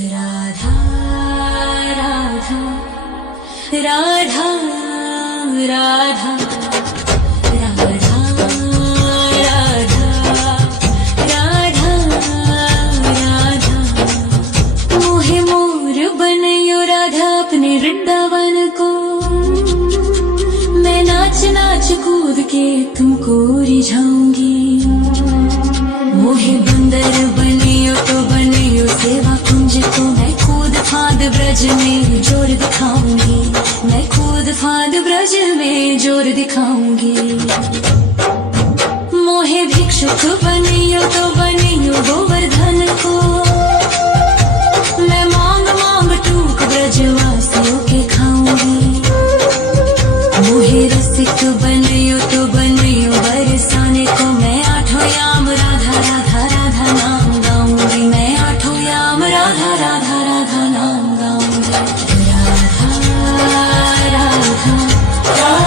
राधा राधा राधा राधा राधा राधा राधा मोहे मोर बनयो राधा अपने वृंदावन को। मैं नाच नाच कूद के तुमको रिझाऊंगी। मोहे बंदर बनियो तो बनियो सेवा कुंज को। मैं कूद फांद ब्रज में जोर दिखाऊंगी। मैं कूद फांद ब्रज में जोर दिखाऊंगी। मोहे भिक्षुक बनियो तो बनियो गोवर्धन को। मैं मांग मांग टूक ब्रजवासियों के खाऊंगी। मोहे रसिक बनियो तो बनियो बरसाने को। मैं आठों याम राधा राधा राधा नाम गाऊंगी। मैं आठों याम राधा राधा राधा नाम गाऊंगी। राधा राधा राधा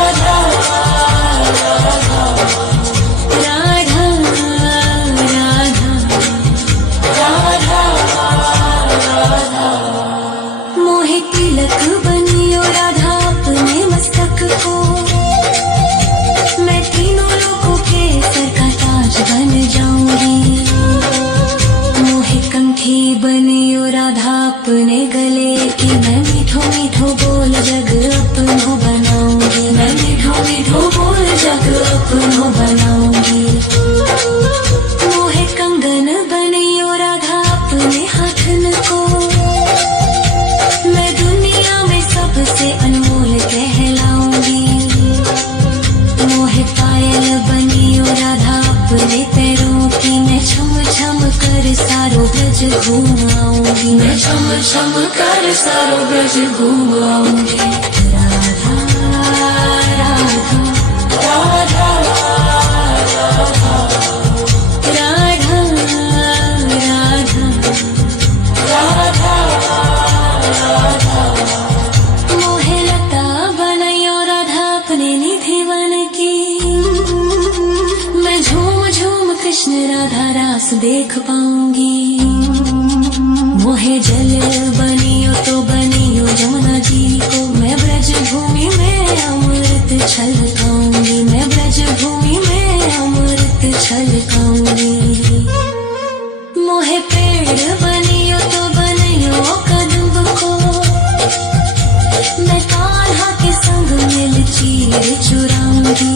राधा राधा राधा मोहे तिलक बनियो राधा अपने मस्तक को। मैं तीनों लोगों के सर का ताज बन जाऊंगी। मोहे कंठी बनियो राधा अपने गले की। मैं मीठो मीठो बोल जग अपनो बनाऊंगी। मैं मीठो मीठो बोल जग अपनो बनाऊंगी। मोहे कंगन बनियो राधा अपने हाथन को। मैं दुनिया में सबसे अनमोल कहलाऊंगी। मोहे पायल बनियो राधा अपने पैरों की। मैं छम छम कर सारो ब्रज घूम आऊंगी। मैं छम छम कर सारो ब्रज घूम आऊंगी। राधा राधा राधा राधा राधा राधा मोहे लता बनयो राधा अपने निधि वन की। मैं झूम झूम कृष्ण राधा रास देख पाऊंगी। मोहे जल बनियो तो बनियो जमुना जी को। मैं ब्रज भूमि में अमृत छलकाऊंगी। मैं ब्रज भूमि में अमृत छलकाऊंगी। मोहे पेड़ बनियो तो बनियो कदम को। मैं कान्हा के संग मिल चीर चुराऊंगी।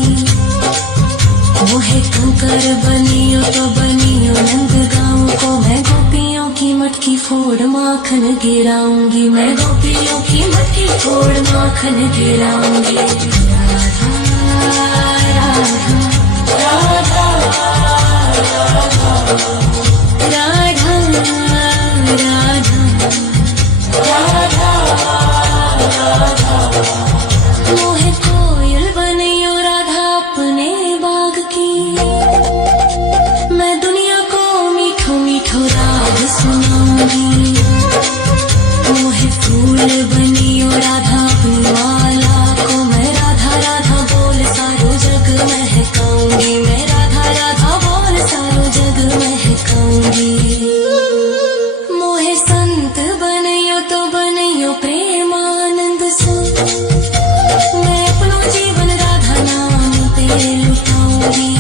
मोहे कंकर बनियो तो बनियो नंद गाँव को। मैं गोपियों की मटकी फोड़ माखन गिराऊंगी। मैं गोपियों की मटकी फोड़ माखन गिराऊंगी। राधा राधा राधा राधा राधा राधा मोहे कोयल बनियो राधा अपने बाग की। मैं दुनिया को मीठो मीठो राग सुनाऊंगी। मोहे फूल बनियो राधा अपनी माला को। मैं राधा राधा बोल सारो जग महकाऊंगी। मैं राधा राधा बोल सारो जग महकाऊंगी। मोहे संत बनियो तो बनियो प्रेमानंद से। मैं अपनो जीवन राधा नाम पे लुटाऊंगी।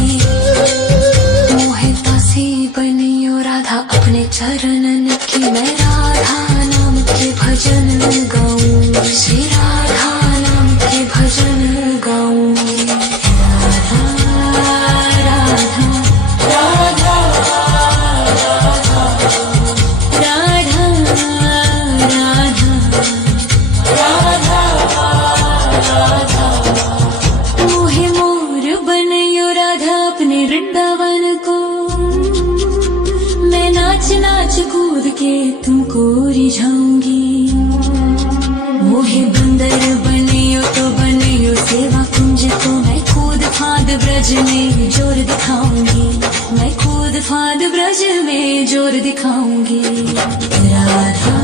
मोहे दासी बनियो राधा अपने चरणन की। मैं राधा नाम के भजन गाऊं। श्री राधा नाम के भजन गाऊं। राधा राधा राधा राधा राधा राधा मोहे मोर बनयो राधा अपने वृंदावन को। मैं नाच नाच कूद के तुमको रिझाऊंगी। मोहे बंदर बनियो तो बनियो सेवा कुंज को। मैं कूद फांद ब्रज में जोर दिखाऊंगी। मैं कूद फांद ब्रज में जोर दिखाऊंगी। राधा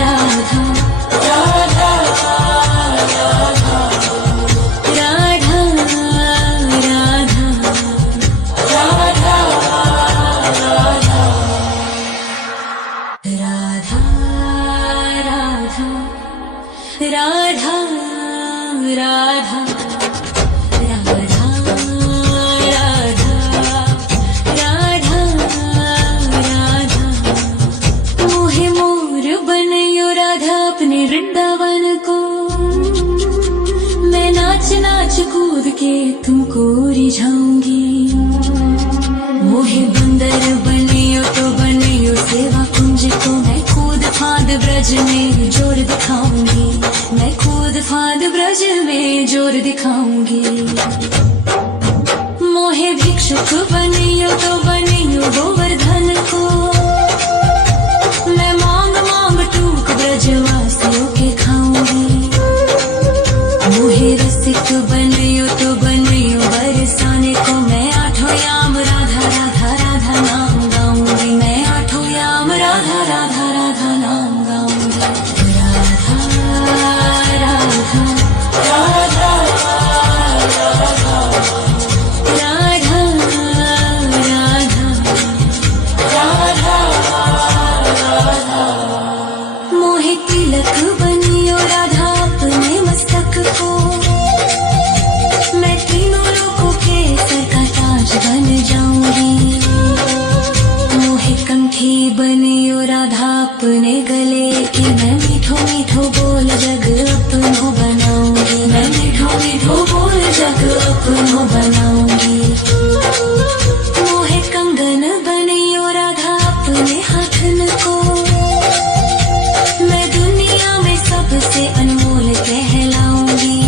राधा राधा राधा राधा राधा राधा राधा राधा राधा राधा राधा राधा राधा मोहे मोर बनयो राधा अपने वृंदावन को मैं नाच नाच कूद के तुमको रिझाऊंगी मोहे बंदर बनियो तो बनियो सेवा कुंज को मैं कूद फांद ब्रज में जोर दिखाऊंगी मैं कूद फांद ब्रज में जोर दिखाऊंगी मोहे भिक्षुक बनियो तो बनियो गोवर्धन को मैं मांग मांग टूक ब्रजवासियों के खाऊंगी मोहे रसिक बनियो तो बनियो बरसाने को मैं आठों याम राधा राधा राधा नाम गाऊंगी मैं आठों याम राधा राधा राधा नाम गाऊंगी राधा राधा राधा मोहे तिलक बनियो राधा अपने मस्तक को मैं तीनों लोगों के सर का ताज बन जाऊंगी मोहे कंठी बनियो राधा अपने गले की मैं मीठो मीठो बोल जग अपनो बनाऊंगी मैं मीठो मीठो बोल जग अपनो बनाऊंगी मोहे कंगन बनियो राधा अपने हाथन को मैं दुनिया में सबसे अनमोल कहलाऊंगी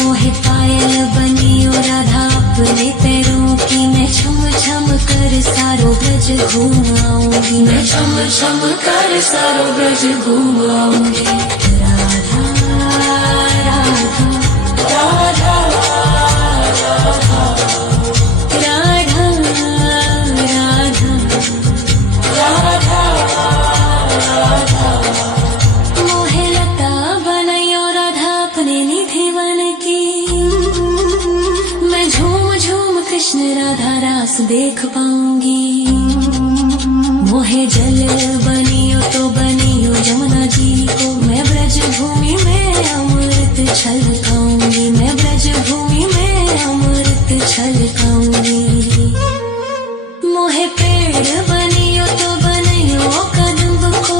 मोहे पायल बनियो राधा अपने पैरों की मैं छम छम कर सारो ब्रज घूम आऊंगी मैं छम छम कर सारो ब्रज घूम आऊंगी राधा राधा राधा राधा राधा राधा मोहे लता बनायो राधा अपने निधि वन की मैं झूम झूम कृष्ण राधा रास देख पाऊंगी मोहे जल बनियो तो बनियो जमुना जी को मैं ब्रज भूमि में अमृत छलकाऊंगी मैं ब्रज भूमि में अमृत छलकाऊंगी मोहे पेड़ बनियो तो बनियो कदम को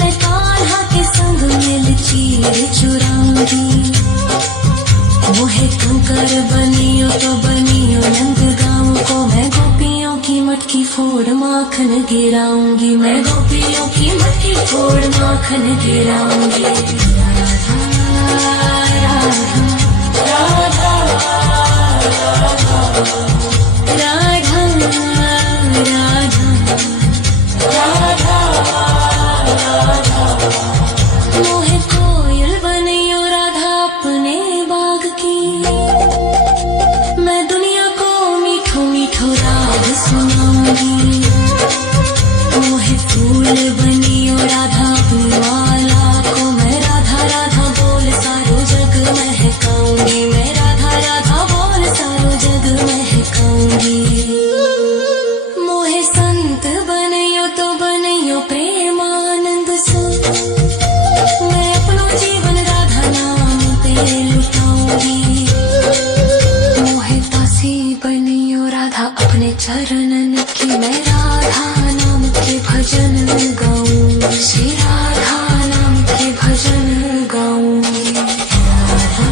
मैं कान्हा के संग मिल चीर चुराऊंगी मोहे कंकर बनियो तो बनियो नंद गाँव को मैं गोपियों की मटकी फोड़ माखन गिराऊंगी मैं गोपियों की मटकी फोड़ माखन गिराऊंगी राधा राधा राधा राधा राधा राधा मोहे कोयल बनियो राधा अपने बाग की मैं दुनिया को मीठो मीठो राग सुनाऊंगी मोहे फूल बनियो राधा माला को मैं राधा राधा बोल सारो जग महकाऊंगी मैं राधा राधा बोल सारो जग महकाऊंगी मोहे संत बनियो तो बनियो प्रेमानंद सो मैं अपनो जीवन राधा नाम पे लुटाऊंगी मोहे दासी बनियो राधा अपने चरणन की मैं राधा नाम के भजन गाऊंगी श्री राधा नाम के भजन गाऊंगी राधा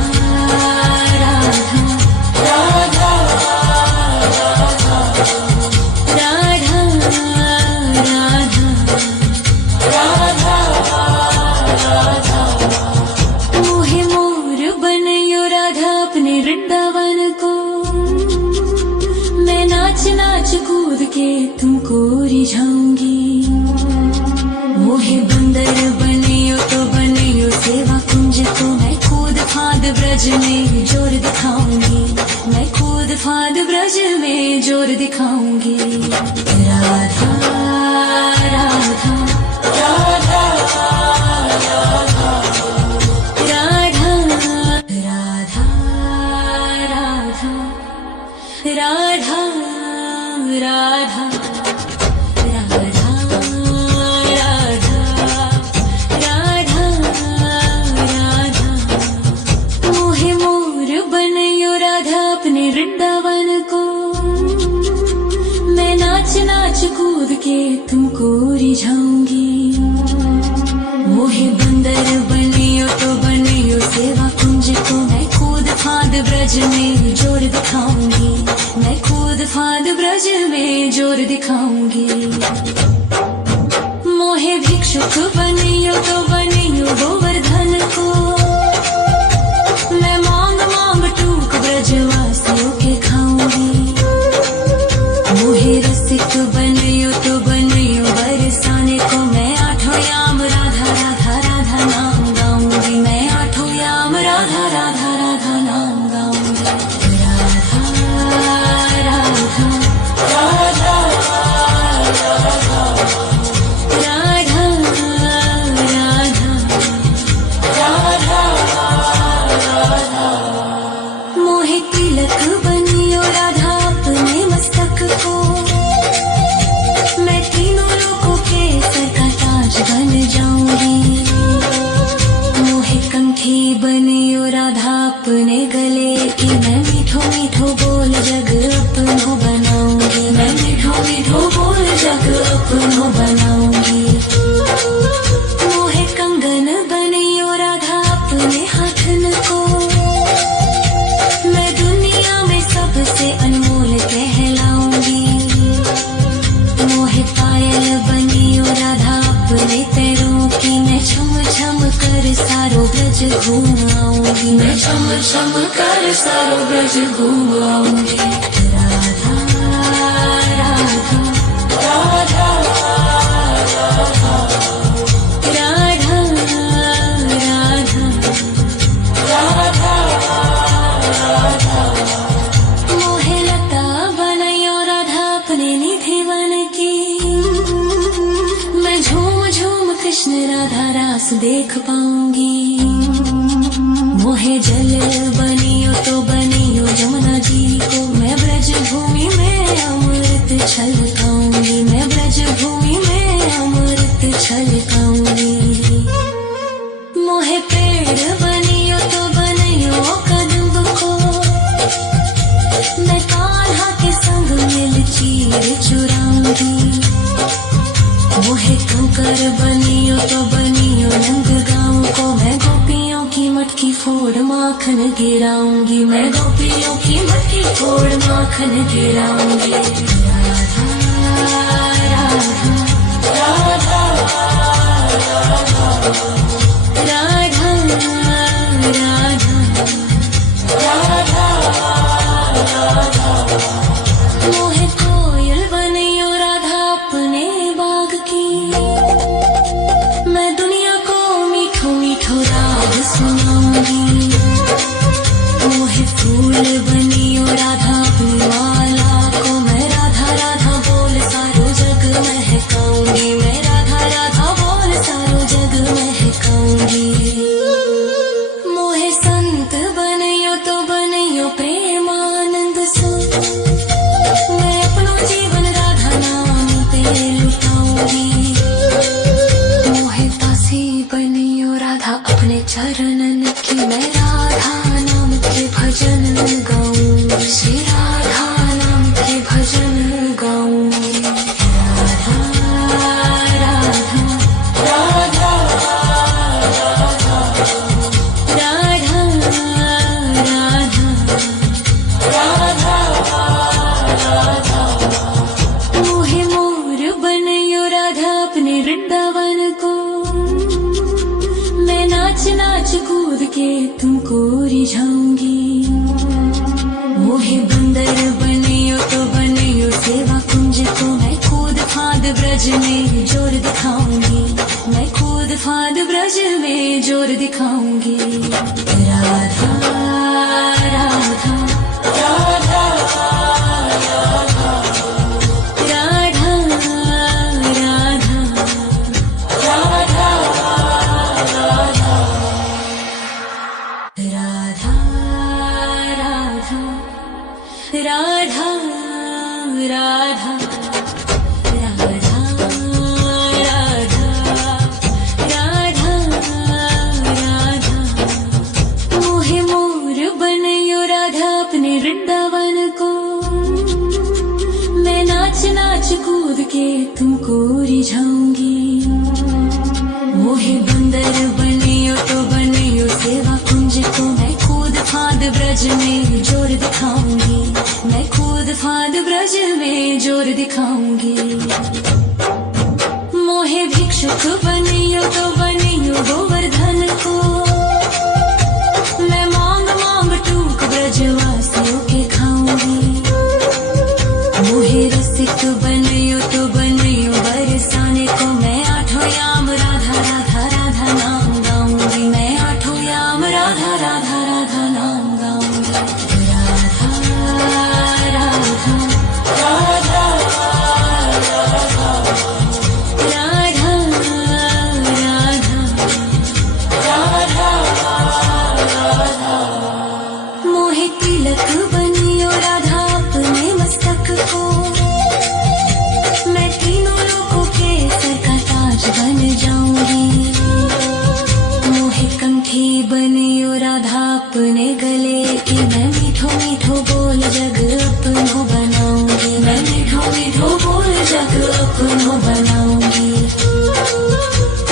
राधा राधा राधा राधा राधा मोहे मोर बनयो राधा अपने वृंदावन को मैं नाच नाच कूद के तुमको रिझाऊंगी मोहे बंदर बनियो तो बनियो सेवा कुंज को मैं कूद फांद ब्रज में जोर दिखाऊंगी मैं कूद फांद ब्रज में जोर दिखाऊंगी राधा राधा राधा राधा राधा राधा राधा राधा राधा कूद के तुमको रिझाऊंगी। मोहे बंदर बनियो तो बनियो सेवा कुंज को, मैं कूद फांद ब्रज में जोर दिखाऊंगी। मैं कूद फांद ब्रज में जोर दिखाऊंगी। मोहे भिक्षुक बनियो तो बनियो गोवर्धन को, मैं मांग मांग टूक ब्रजवासियों के खाऊंगी। मोहे रसिक बनियो तो बनियो बरसाने को, मैं आठों याम राधा राधा राधा नाम गाऊंगी। मैं आठों याम राधा राधा राधा नाम गाऊंगी। राधा राधा राधा मोहे तिलक बनियो राधा अपने मस्तक को, मैं तीनों लोगों के सर का ताज बन जाऊंगी। मोहे कंठी बनियो राधा अपने गले की, मैं मीठो मीठो बोल जग अपनो बनाऊंगी। मैं मीठो मीठो बोल जग अपनो बनाऊंगी। मोहे कंगन बनियो राधा अपने हाथन को, मैं दुनिया में सबसे अनमोल कहलाऊंगी। मोहे पायल बनियो राधा अपने पैरों की, मैं छम छम कर सारो ब्रज घूम आऊंगी। मैं छम छम कर सारो ब्रज घूम आऊंगी। राधा राधा राधा राधा राधा राधा। मोहे लता बनायो राधा अपने निधि वन की, मैं झूम झूम कृष्ण राधा रास देख पाऊंगी। मोहे जल बनियो तो बनियो जमुना जी को, मैं ब्रज भूमि में अमृत छलकाऊंगी। मैं ब्रज भूमि में अमृत छलकाऊंगी। मोहे पेड़ बनियो तो बनियो कदम को, मैं कान्हा के संग मिल चीर चुराऊंगी। मोहे कंकर बनियो तो बनियो नंग गाँव को, मैं गोपियों की मटकी फोड़ माखन गिराऊंगी। मैं गोपियों की मटकी फोड़ माखन गिराऊंगी। राधा राधा राधा राधा राधा राधा। मोहे कोयल बनियो राधा अपने बाग की, मैं दुनिया को मीठो मीठो राग सुनाऊंगी। मोहे फूल बनियो राधा अपनी माला को, मैं राधा राधा बोल सारो जग महकाऊंगी। मैं राधा राधा बोल सारो जग महकाऊंगी। मोहे संत बनियो तो बनियो प्रेमानंद सो, मैं अपनो जीवन राधा नाम पे लुटाऊंगी। मोहे दासी बनियो राधा अपने चरणन की, मैं राधा नाम के भजन गाऊं। श्री राधा नाम के भजन गाऊं। राधा राधा राधा राधा राधा राधा। मोहे मोर बनियो राधा अपने वृंदावन को, मैं नाच नाच कूद के तुमको रिझाऊंगी। मोहे बंदर बनियो तो बनियो सेवा कुंज को, मैं कूद फांद ब्रज में जोर दिखाऊंगी। मैं कूद फांद ब्रज में जोर दिखाऊंगी। राधा राधा राधा राधा राधा राधा राधा राधा राधा राधा राधा राधा राधा राधा। मोहे मोर बनियो राधा अपने वृंदावन को, तुमको रिझाऊंगी। मोहे बंदर बनियो तो बनियो सेवा कुंज को, मैं कूद फांद ब्रज में जोर दिखाऊंगी, मैं कूद फांद ब्रज में जोर दिखाऊंगी। मोहे भिक्षुक बनियो तो बनियो गोवर्धन को, मैं मांग मांग टूक ब्रजवासियों के खाऊंगी। मोहे रसिक बनियो तो बनियो बरसाने को, मैं आठों याम राधा राधा राधा नाम गाऊंगी, मैं आठों याम राधा राधा राधा नाम गाऊंगी। राधा राधा राधा मोहे तिलक बनियो राधा अपने मस्तक को, मैं तीनों लोगों के सर का ताज बन जाऊंगी। मोहे कंठी बनियो राधा अपने गले की, मैं मीठो मीठो बोल जग अपनो बनाऊंगी, मैं मीठो मीठो बोल जग अपनो बनाऊंगी।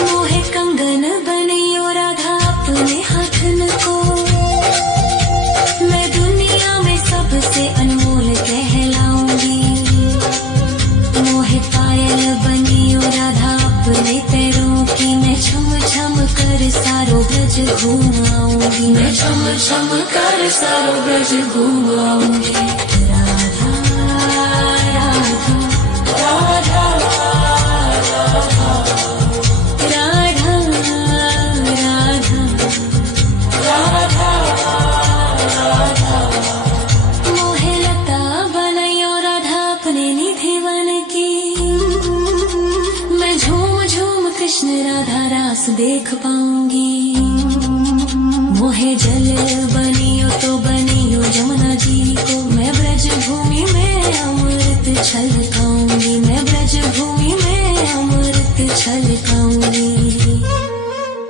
मोहे कंगन बनियो राधा अपने हाथन को, मैं दुनिया में सबसे अनमोल कहलाऊंगी। मोहे पायल बनियो राधा अपने पैरों की, मैं छम छम कर सारो ब्रज घूम आऊंगी, मैं छम छम कर सारो ब्रज घूम आऊंगी। राधा राधा राधा राधा राधा मोहे लता बनायो राधा अपने निधि वन की, मैं झूम झूम कृष्ण राधा रास देख पाऊंगी। मोहे जल